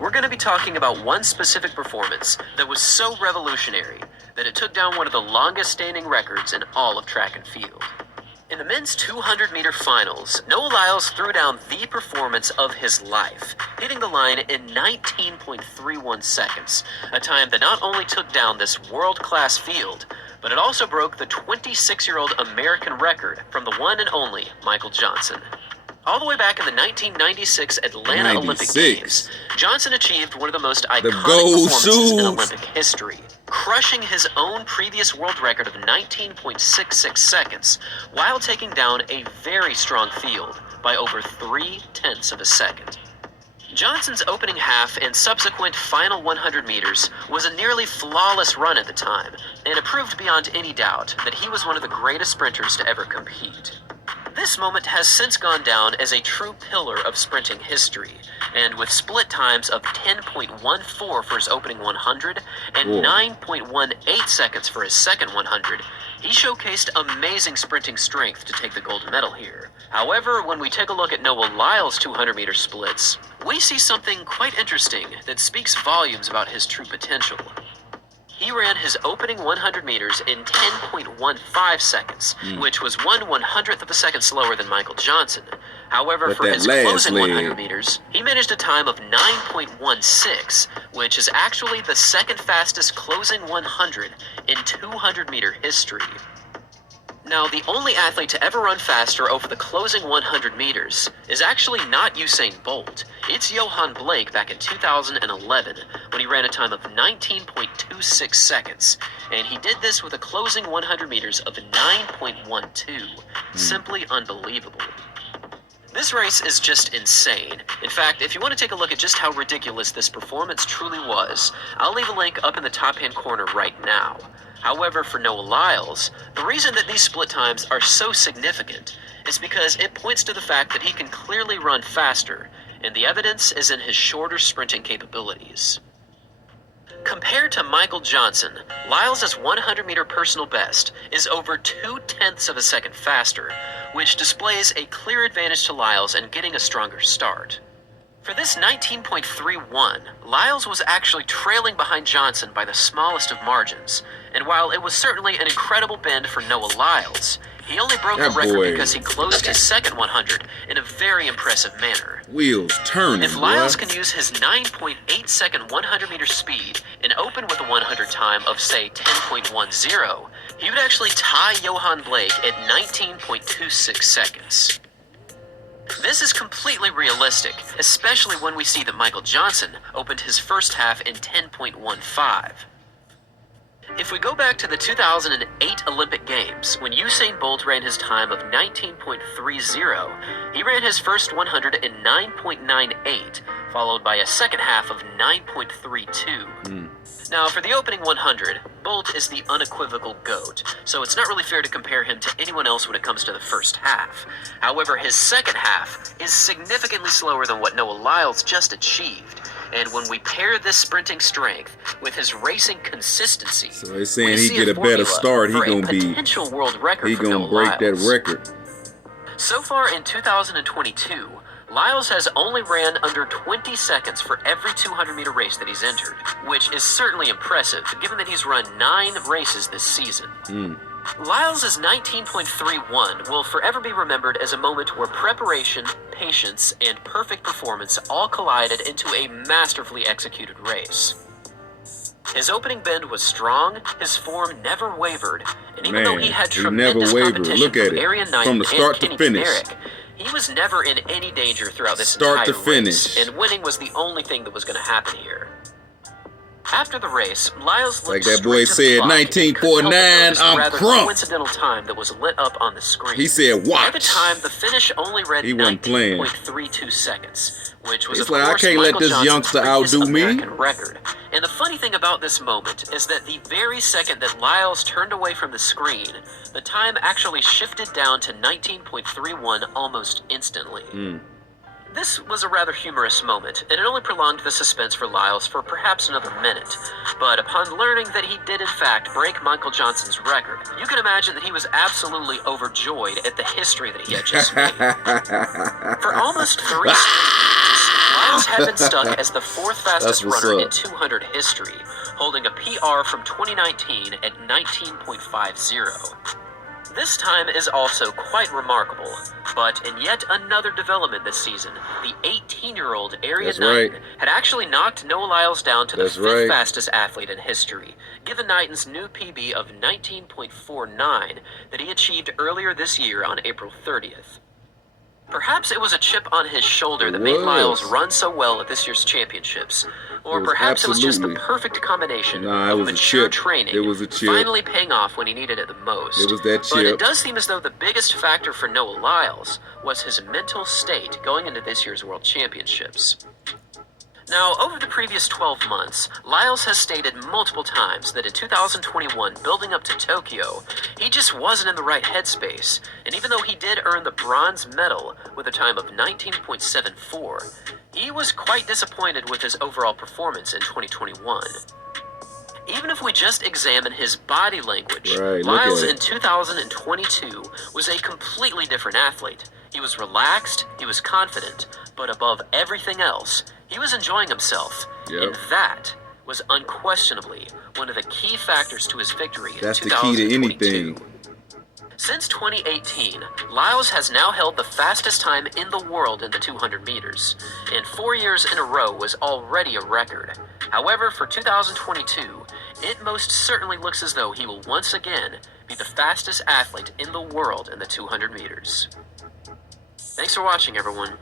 We're going to be talking about one specific performance that was so revolutionary that it took down one of the longest standing records in all of track and field. In the men's 200-meter finals, Noah Lyles threw down the performance of his life, hitting the line in 19.31 seconds, a time that not only took down this world-class field, but it also broke the 26-year-old American record from the one and only Michael Johnson. All the way back in the 1996 Atlanta Olympic Games, Johnson achieved one of the most iconic performances in Olympic history, crushing his own previous world record of 19.66 seconds while taking down a very strong field by over 0.3 of a second. Johnson's opening half and subsequent final 100 meters was a nearly flawless run at the time, and it proved beyond any doubt that he was one of the greatest sprinters to ever compete. This moment has since gone down as a true pillar of sprinting history, and with split times of 10.14 for his opening 100 and 9.18 seconds for his second 100, he showcased amazing sprinting strength to take the gold medal here. However, when we take a look at Noah Lyles' 200-meter splits, we see something quite interesting that speaks volumes about his true potential. He ran his opening 100 meters in 10.15 seconds, which was 1/100th of a second slower than Michael Johnson. However, for his closing 100 meters, he managed a time of 9.16, which is actually the second fastest closing 100 in 200-meter history. Now, the only athlete to ever run faster over the closing 100 meters is actually not Usain Bolt. It's Johan Blake back in 2011 when he ran a time of 19.26 seconds, and he did this with a closing 100 meters of 9.12. Simply unbelievable. This race is just insane. In fact, if you want to take a look at just how ridiculous this performance truly was, I'll leave a link up in the top-hand corner right now. However, for Noah Lyles, the reason that these split times are so significant is because it points to the fact that he can clearly run faster, and the evidence is in his shorter sprinting capabilities. Compared to Michael Johnson, Lyles' 100-meter personal best is over 0.2 of a second faster, which displays a clear advantage to Lyles in getting a stronger start. For this 19.31, Lyles was actually trailing behind Johnson by the smallest of margins, and while it was certainly an incredible bend for Noah Lyles, he only broke the record because he closed his second 100 in a very impressive manner. Wheels turning, If Lyles can use his 9.8-second 100-meter speed and open with a 100 time of, say, 10.10, he would actually tie Johan Blake at 19.26 seconds. This is completely realistic, especially when we see that Michael Johnson opened his first half in 10.15. If we go back to the 2008 Olympic Games, when Usain Bolt ran his time of 19.30, he ran his first 100 in 9.98, followed by a second half of 9.32. Now, for the opening 100, Bolt is the unequivocal GOAT, so it's not really fair to compare him to anyone else when it comes to the first half. However, his second half is significantly slower than what Noah Lyles just achieved, and when we pair this sprinting strength with his racing consistency, so they're saying he get a better start, he gonna be potential world record. He gonna break that record. So far in 2022, Lyles has only ran under 20 seconds for every 200-meter race that he's entered, which is certainly impressive given that he's run 9 races this season. Lyles' 19.31 will forever be remembered as a moment where preparation, patience, and perfect performance all collided into a masterfully executed race. His opening bend was strong, his form never wavered, and even though he had tremendous competition from Arian Knight and Kenny Merrick, he was never in any danger throughout this entire race, and winning was the only thing that was going to happen here. After the race, Lyles looked like that boy said, 1949, I'm crunk. Coincidental time that was lit up on the screen. He said, watch. At the time, the finish only read 19.32 seconds, which was, of course, I can't let this youngster outdo me. Record. And the funny thing about this moment is that the very second that Lyles turned away from the screen, the time actually shifted down to 19.31 almost instantly. This was a rather humorous moment, and it only prolonged the suspense for Lyles for perhaps another minute. But upon learning that he did in fact break Michael Johnson's record, you can imagine that he was absolutely overjoyed at the history that he had just made. For almost 3 straight weeks, Lyles had been stuck as the fourth fastest what's runner in up. 200 history, holding a PR from 2019 at 19.50. This time is also quite remarkable, but in yet another development this season, the 18-year-old Area That's Knighton right. had actually knocked Noah Lyles down to the That's fifth right. fastest athlete in history, given Knighton's new PB of 19.49 that he achieved earlier this year on April 30th. Perhaps it was a chip on his shoulder that made Lyles run so well at this year's championships. Or perhaps it was just the perfect combination of mature training It was a chip. finally paying off when he needed it the most. It was that chip. But it does seem as though the biggest factor for Noah Lyles was his mental state going into this year's World Championships. Now, over the previous 12 months, Lyles has stated multiple times that in 2021, building up to Tokyo, he just wasn't in the right headspace, and even though he did earn the bronze medal with a time of 19.74, he was quite disappointed with his overall performance in 2021. Even if we just examine his body language, Lyles in 2022 was a completely different athlete. He was relaxed, he was confident, but above everything else, he was enjoying himself. And that was unquestionably one of the key factors to his victory in 2022. That's the key to anything. Since 2018, Lyles has now held the fastest time in the world in the 200 meters, and 4 years in a row was already a record. However, for 2022, it most certainly looks as though he will once again be the fastest athlete in the world in the 200 meters. Thanks for watching, everyone.